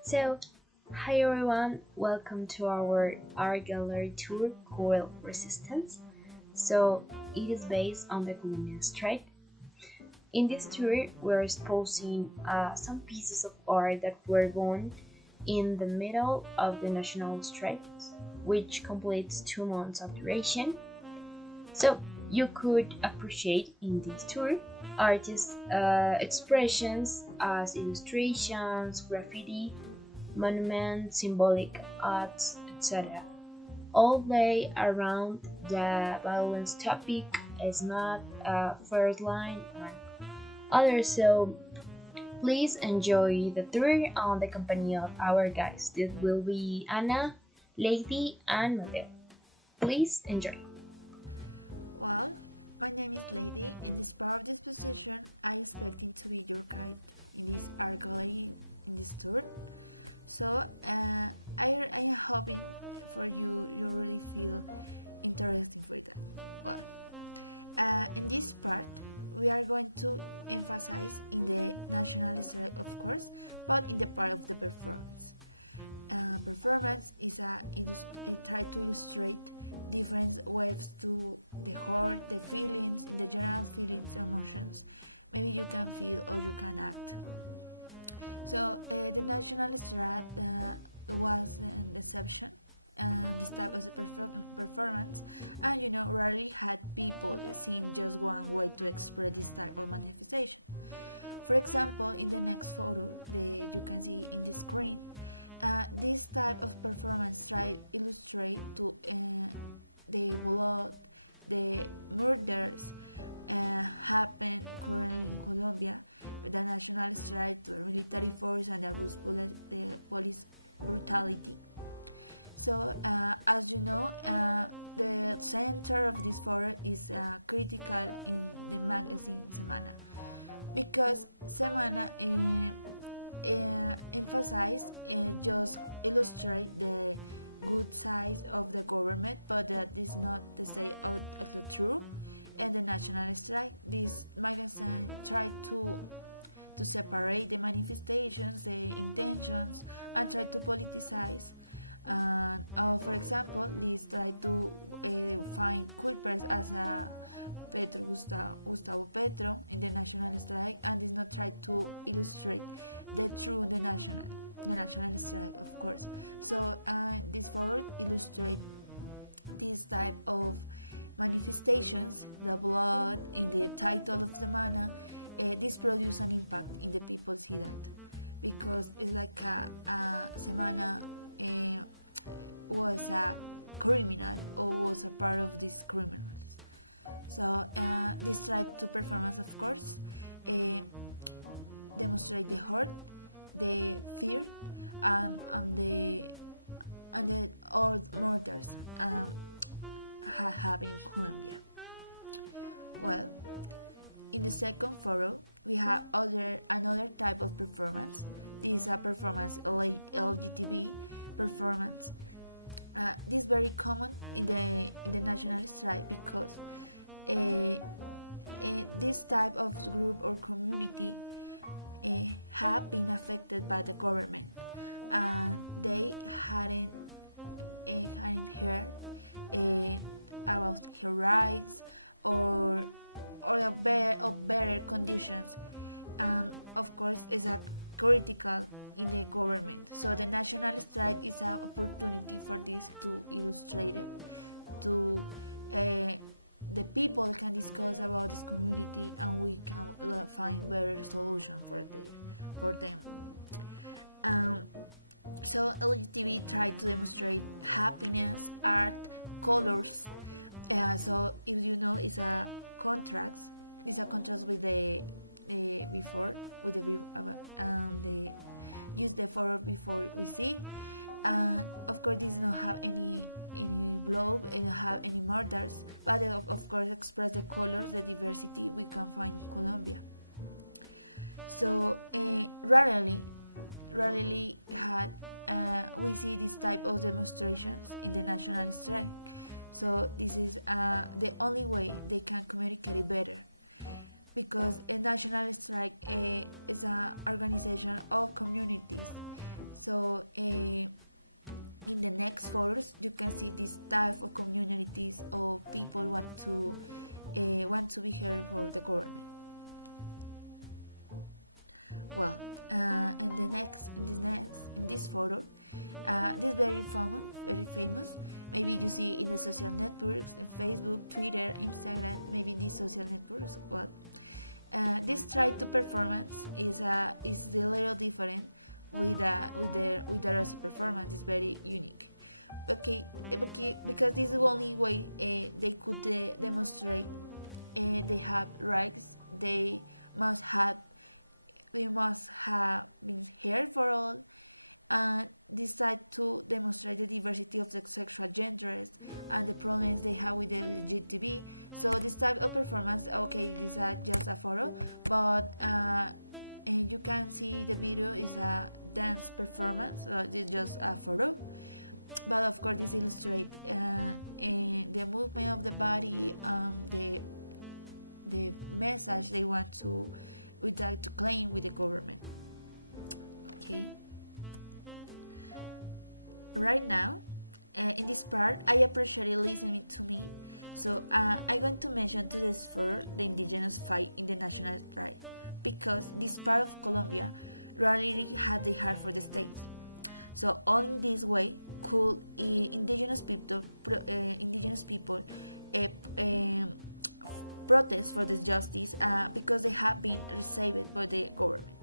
So, hi everyone, welcome to our art gallery tour called Resistance. So, it is based on the Colombian strike. In this tour, we're exposing some pieces of art that were born in the middle of the national strike, which completes 2 months of duration. So, you could appreciate in this tour artists' expressions as illustrations, graffiti, monuments, symbolic arts, etc. All lay around the violence topic, smut, first line, and others. So please enjoy the tour on the company of our guys. This will be Anna, Lady, and Mateo. Please enjoy. Well, my name is Lady. In this part of this position, I expecting to be your guide in this art gallery in this tour. So I am hoping for you really feel interesting for that. Well, in this part, we are going to emphasize in the national strike, of course, but in the part of the performance. Performance is it try to illustrate different waves to the heart, the feelings, in the general feelings, emotions. Maybe you can feel or you can act. So the national strat was an exception. This type of performance, and rarely had people seen just one way to express this type of manifestation. For example, in the next photo that you can see in the screen, this type of performance try illustrate to the blood, the murders happen currently in Colombia, with the national strike to military force and the police brutality. So, as you know, the center of this photo is critical in the magazine Semana, because Semana emphasize just illustrate the good side of the government, but that is not the say of the true and the national strike. This magazine try to separate the manifestations, the intentions, and try to politicize. For example, this try to find culprits as a Gustavo Petro in the national strike, and this not try to illustrate the national strike, of course. So this forward illustrate this type of manifestations, the blood in the title of the mana. This produce an impact in the people see that, because it's like a semana was a criminal or was a part of these criminals. So this tried to performance, of course, demonstrate the hurt, the fear, and the all murders happened in Colombia. Well, in the second photo, we have another type of performance. This is a performance LGTB performance. This is very common in the national strike, because this type of group or community have been affected by the government, and they hadn't heard about her rights or better conditions, and of course is a critical in the government. So the national strike is an opportunity for this to illustrate it, to the people can discuss about this community, and we can find better solution for them. Um, so LGTB tried to demonstrate happiness, art, colors. So if you know, it's a contrast. It's a contrast with the before, with the use the photo before we see. Of course, this does not have any blow, it don't have any murders, but it of course express the colors, the diversity we can find in Colombia. So rarely had we see this type of demonstrations in the national strike. So this is the only way they can communicate it better, because a national strike is an organization of communities So in the next photos you can see this type of communities or people want to be heard for the government. Well, and in this photo, this very famous. Maybe you see in the social networks, in Facebook, Twitter, Instagram, maybe these social networks. But this try to performance is a little different with the rest of performance. Is very unique. Okay, because this is the only way they could demonstrate they have rights. Must have we must have been here for all and decide to demonstrate the diversity of the sexual genders and the problems they have with the LGTB. So this type of performance, okay, this is just a photo, but and you can see the video is a dance performance, so it's just a photo. But of course, this illustrates the movement of the body, the message they want to would like to claim with the government. Okay. Right now, in this part, I appreciate you listening to me. So I'm going to mention to this for the indigenous fight in the national strike because this part of Colombia rarely had the heart for the states. So all in this way could indigenous people uh, um, protest for this justice because they have been received by the government.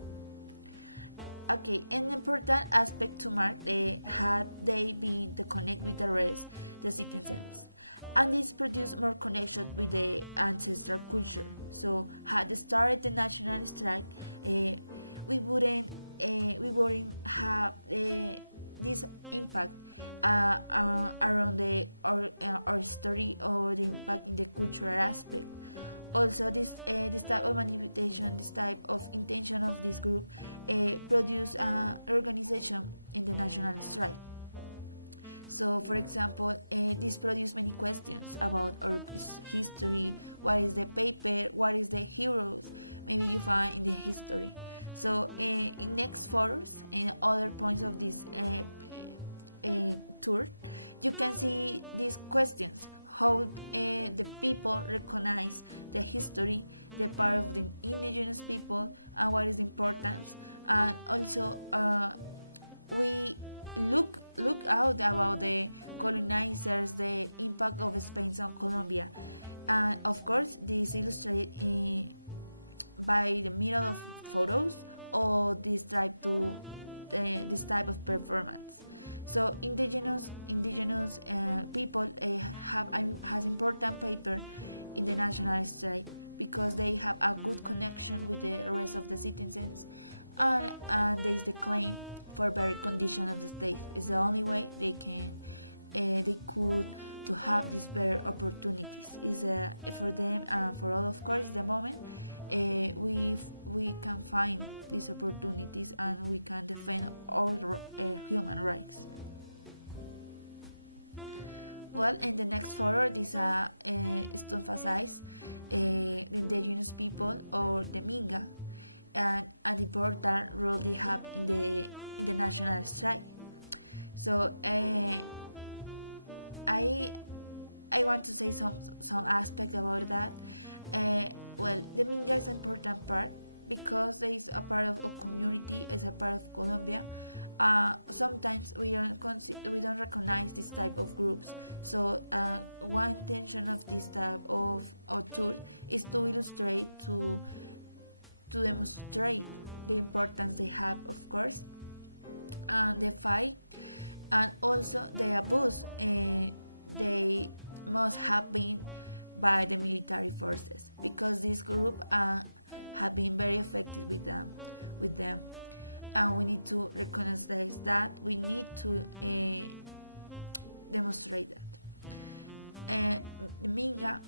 Okay, an important aspect to mark had they been to connect with the rest, the citizens. And this produced more connection with the ancestral culture. So had they started the national strike, we wouldn't have this impact around our story or the impact in the cultural aspect. Also, this type of manipulation, this type of intention of this group produce organization in the national strike. So, for example, this produce many questions about our history. What is the paper? What is the heroes? Maybe you find in the history. So, in next photos and other points of this tour, you can see these questions how the people recognize the history, the part of the indigenous people, and what is the importance. And also, we look out about the colonizers, the impact of Spain on Colombia, and of course, this illustrated by the middle of photos or this type of performance. So indigenous people has important paper in the national strike because they have a good connection with the rest of the citizens, and there is the claim for better condition of the state. It's the only way they could to have these better opportunities. Is for them and for all, of course, the moment we can find these opportunities and we can defend our human rights. Well, in the next photo, this is to emphasize the indigenous people or the Minga and the important role they have in the national strike. So I want to say some aspect about that. Well, the Minga is an important part because it is a part of a community, it's a part of Colombia. Sometimes we don't recognize this type of groups. So one intention of this type of tool is to illustrate to demonstrate the importance they have, of course, and the fight, and also the abuse they must have been by the military forces because this group have been very effective with them, and we need to recognize that we need to demonstrate that. The Minga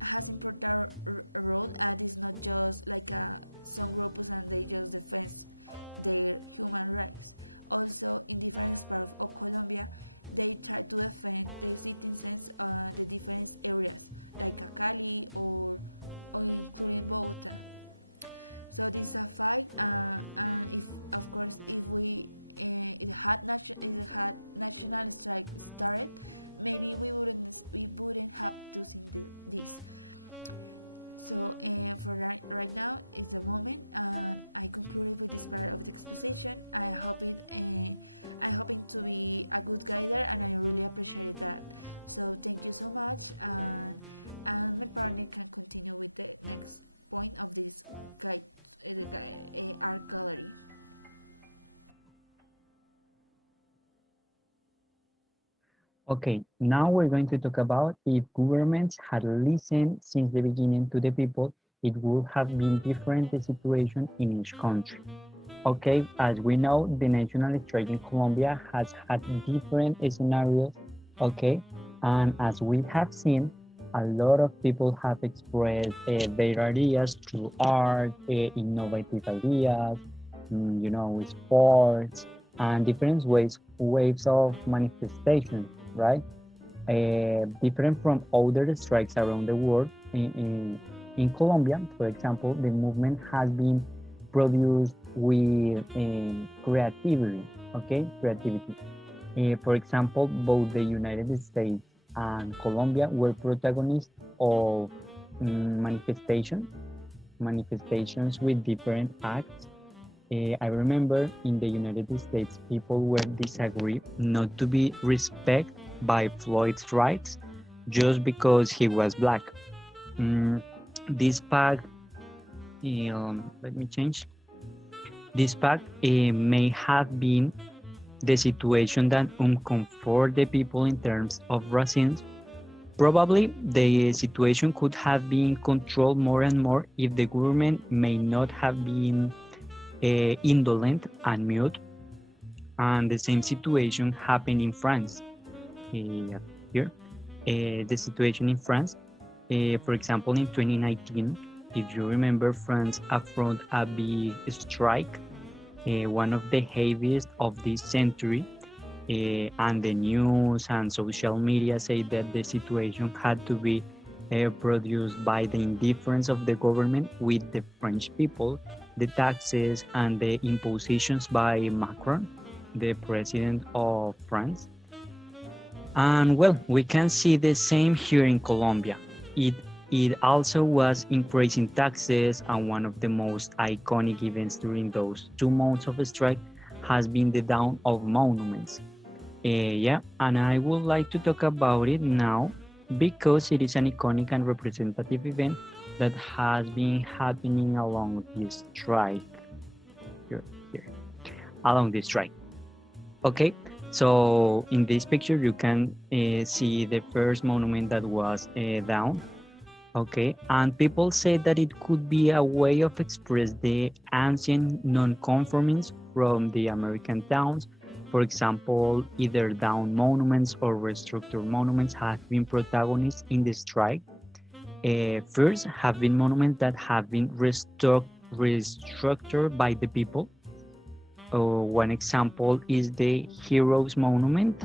has important role, and it's not just like some groups and they just defend their human rights. Also, in different parts of Colombia, they try to defend the citizens the different areas like Cali or including Bogota. So this is a fight, and if of course if we it had national strike started, maybe we wouldn't have to see this. So for right now is the moment, and I concluded with this part of the exposition. I hoping to be a good guider, and I really appreciated that. So thank you so much, and my partner can continue with the next point of this guide, art gallery. Okay, now we're going to talk about if governments had listened since the beginning to the people, it would have been different the situation in each country. Okay, as we know, the national strike in Colombia has had different scenarios. Okay, and as we have seen, a lot of people have expressed their ideas through art, innovative ideas, sports, and different waves of manifestation, right? Different from other strikes around the world. In Colombia, for example, the movement has been produced with creativity, okay? Creativity. For example, both the United States and Colombia were protagonists of manifestations with different acts. I remember in the United States, people were disagree not to be respected by Floyd's rights just because he was black. Mm, this pact, let me change. This pact may have been the situation that uncomfort the people in terms of racism. Probably the situation could have been controlled more and more if the government may not have been indolent and mute. And the same situation happened in France. Here, the situation in France, for example, in 2019, if you remember, France affronted a big strike, one of the heaviest of this century, and the news and social media say that the situation had to be produced by the indifference of the government with the French people, the taxes and the impositions by Macron, the president of France. And well, we can see the same here in Colombia. It also was increasing taxes, and one of the most iconic events during those 2 months of strike has been the down of monuments. Yeah, and I would like to talk about it now because it is an iconic and representative event that has been happening along this strike. Here, here, along this strike. Okay, so in this picture you can see the first monument that was down. Okay, and people say that it could be a way of express the ancient non-conformings from the American towns. For example, either down monuments or restructured monuments have been protagonists in the strike. First, have been monuments that have been restructured by the people. One example is the Heroes Monument.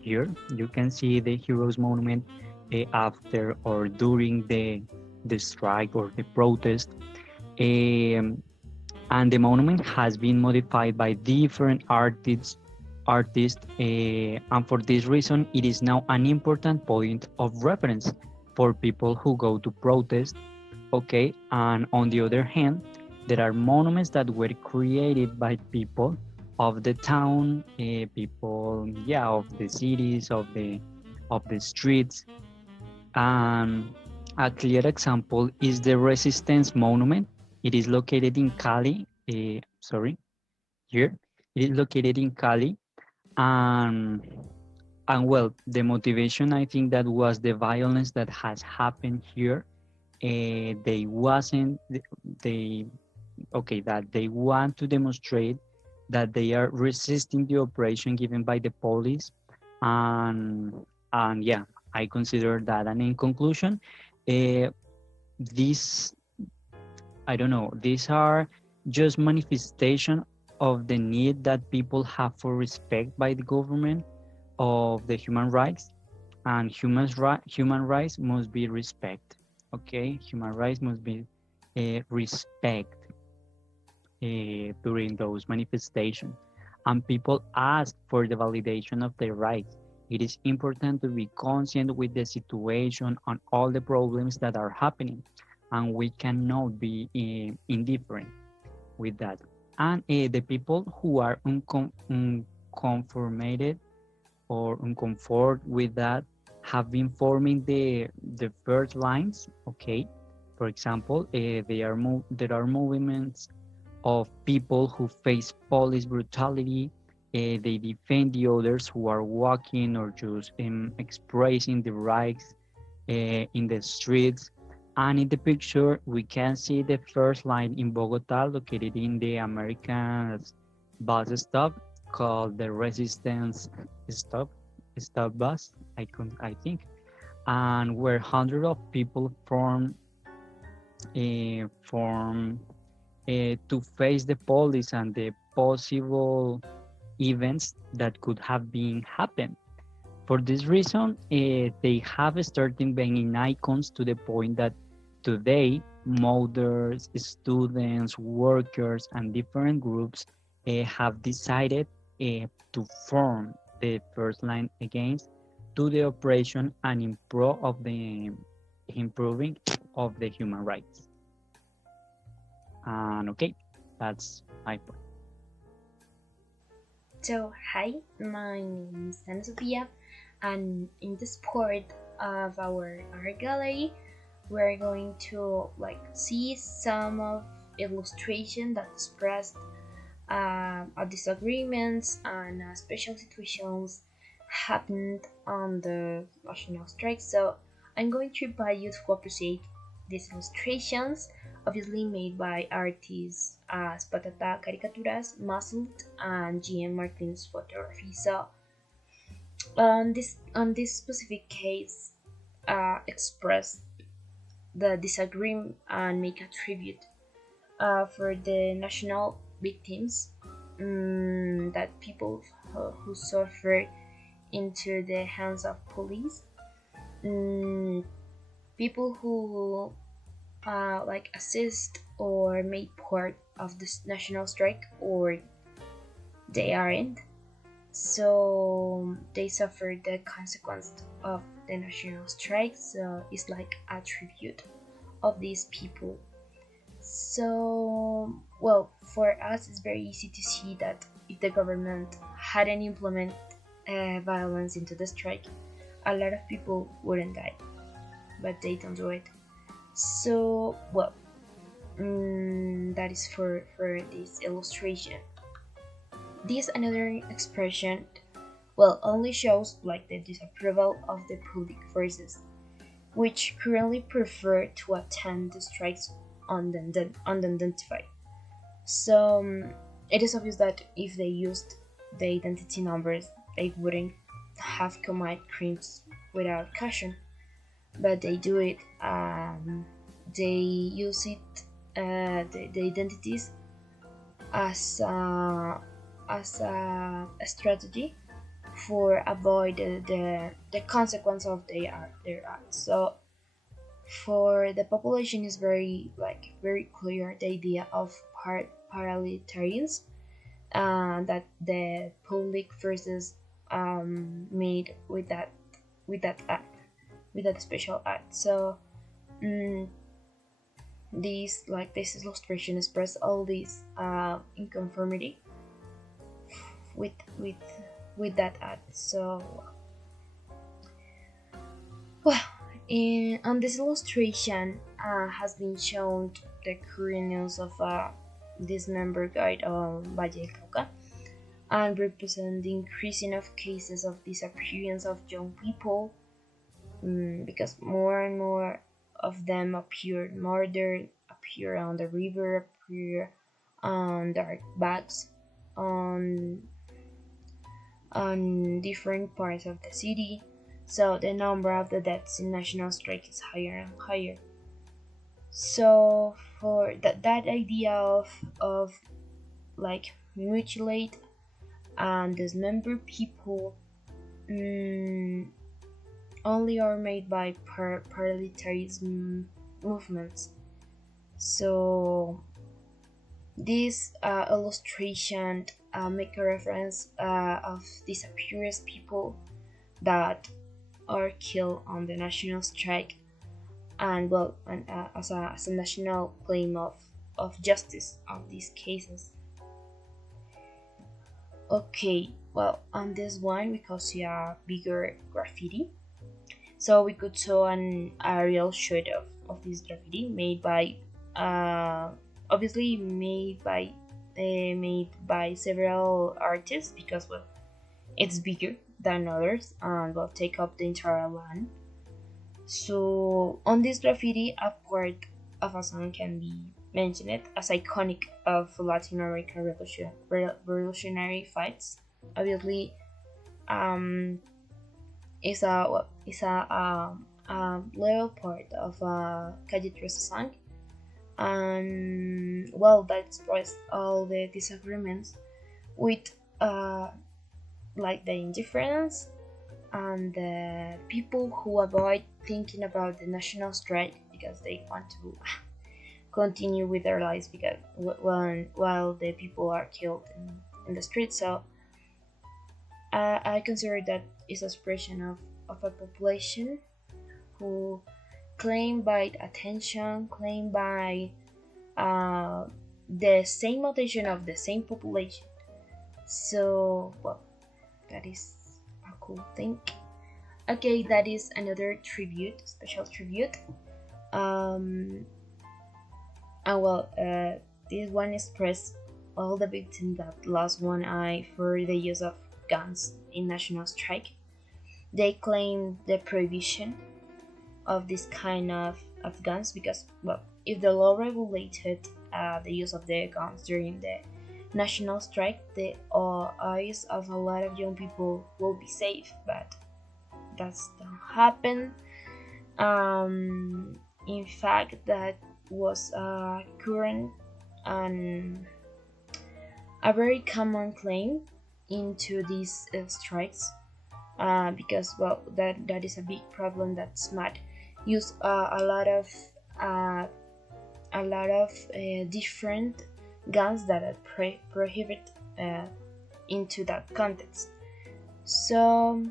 Here, you can see the Heroes Monument after or during the strike or the protest. And the monument has been modified by different artists, and for this reason, it is now an important point of reference for people who go to protest. Okay, and on the other hand, there are monuments that were created by people of the town, people, yeah, of the cities, of the streets. A clear example is the Resistance Monument. It is located in Cali. Here. It is located in Cali. And well, the motivation, I think, that was the violence that has happened here. They wasn't, they, okay, that they want to demonstrate that they are resisting the operation given by the police. And yeah, I consider that. And in conclusion, these, I don't know, these are just manifestation of the need that people have for respect by the government of the human rights, and human rights must be respect. Okay, human rights must be respect during those manifestations. and people ask for the validation of their rights. It is important to be conscious with the situation and all the problems that are happening, and we cannot be indifferent with that. And the people who are unconformated or uncomfort with that have been forming the first lines. Okay, for example, there are movements of people who face police brutality. They defend the others who are walking or just expressing the rights in the streets. And in the picture, we can see the first line in Bogota, located in the American bus stop called the Resistance Stop bus. I think, and where hundreds of people form to face the police and the possible events that could have been happened. For this reason, they have started being icons to the point that today mothers, students, workers, and different groups have decided to form the first line against to the oppression and improving of the human rights. And okay, that's my point. So, hi, my name is Ana Sofia, and in this part of our art gallery, we're going to see some of illustration that expressed disagreements and special situations happened on the national strike. So I'm going to invite you to appreciate these illustrations, obviously made by artists as Patata Caricaturas, Muscled, and GM Martin's photography. So on this specific case, express the disagreement and make a tribute for the national victims, that people who suffer into the hands of police, people who assist or made part of this national strike, or they aren't, so they suffer the consequence of the national strike. So it's like a tribute of these people. So, well, for us it's very easy to see that if the government hadn't implemented violence into the strike, a lot of people wouldn't die, but they don't do it. So, well, that is for this illustration. This another expression, well, only shows the disapproval of the public forces, which currently prefer to attend the strikes unidentified. So it is obvious that if they used the identity numbers, they wouldn't have committed crimes without caution, but they do it. They use it, the identities, as a strategy for avoid the consequence of their acts. So for the population is very clear the idea of parliamentarians, that the public forces made with that act, with that special act. So this illustration express all this inconformity with that act. So, well, on this illustration has been shown the current news of dismember guide on Valle del Cauca, and represent the increasing of cases of disappearance of young people, because more and more of them appear murdered, appear on the river, appear on dark bags, on different parts of the city. So the number of the deaths in national strike is higher and higher. So for that idea of mutilate and dismember people, only are made by paramilitary movements. So this illustration make a reference of disappeared people that are killed on the national strike, and as a national claim of justice of these cases. Okay, well, on this one we could see a bigger graffiti. So we could saw an aerial shot of this graffiti made by obviously made by several artists, because well, it's bigger than others and will take up the entire land. So on this graffiti, a part of a song can be mentioned as iconic of Latin American revolutionary fights. Obviously, um, it's a little part of a Calle 13 song, and well, that expressed all the disagreements with like the indifference and the people who avoid thinking about the national strike because they want to continue with their lives, because while the people are killed in the streets. So I consider that is expression of a population who claim by attention, claim by the same attention of the same population. So well, that is a cool thing. Okay, that is another tribute, special tribute. Um, and well, this one expressed all the victims that lost one eye for the use of guns in national strike. They claim the prohibition of this kind of guns because, well, if the law regulated the use of the guns during the national strike, the eyes of a lot of young people will be safe, but that's not happen. In fact, that was a current and a very common claim into these strikes, because well, that is a big problem that SMAT use uh, a lot of different guns that are prohibited into that context. So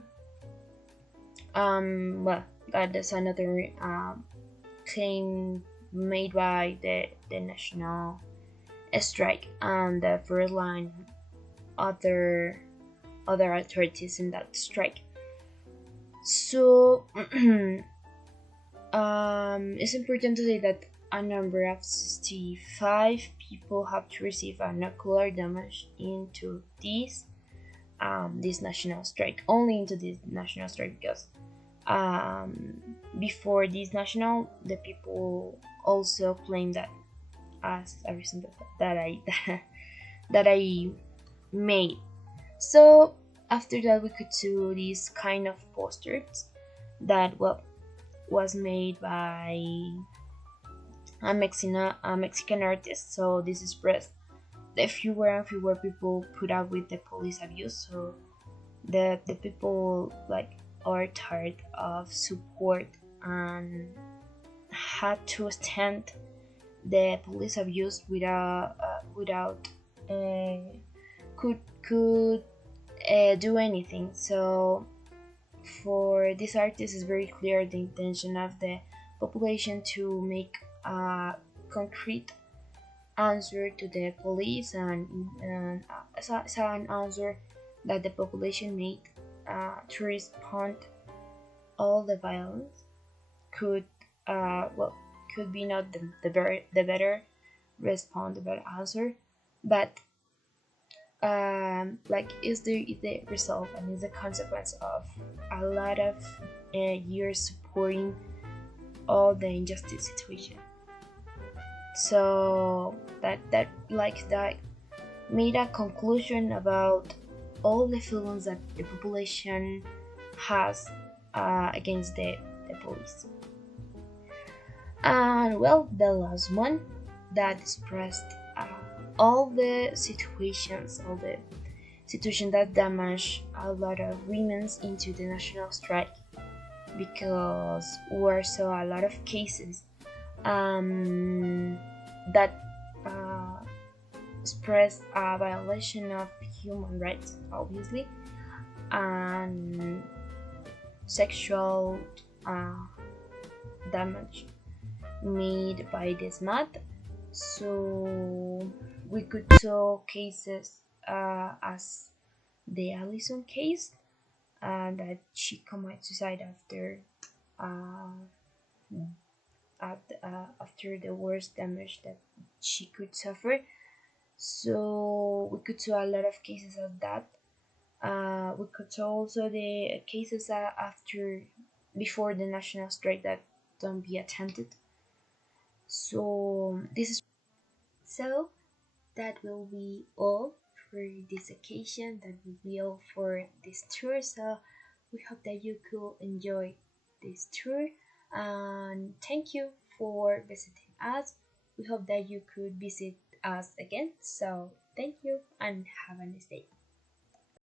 well, that is another claim made by the national strike and the first line other authorities in that strike. So it's important to say that a number of 65 people have to receive an ocular damage into this national strike, only into this national strike, because before this national, the people also claim that as a reason that I that I made. So after that, we could do these kind of posters that well was made by a Mexican artist. So this expressed the fewer and fewer people put up with the police abuse. So the people like are tired of support and had to stand the police abuse without could do anything. So for this artist, it's very clear the intention of the population to make a concrete answer to the police, and as an answer that the population made to respond all the violence could could be not the better respond, the better answer, but like is the result and is the consequence of a lot of years supporting all the injustice situation. So that made a conclusion about all the feelings that the population has against the police. And well, the last one that expressed all the situations that damage a lot of women into the national strike, because we saw a lot of cases that express a violation of human rights, obviously, and sexual uh, damage made by this math. So we could saw cases as the Allison case, that she committed suicide uh, after the worst damage that she could suffer. So we could saw a lot of cases of that. We could saw also the cases after before the national strike that don't be attended. So this is so that will be all for this occasion. That will be all for this tour. So we hope that you could enjoy this tour, and thank you for visiting us. We hope that you could visit us again. So thank you and have a nice day.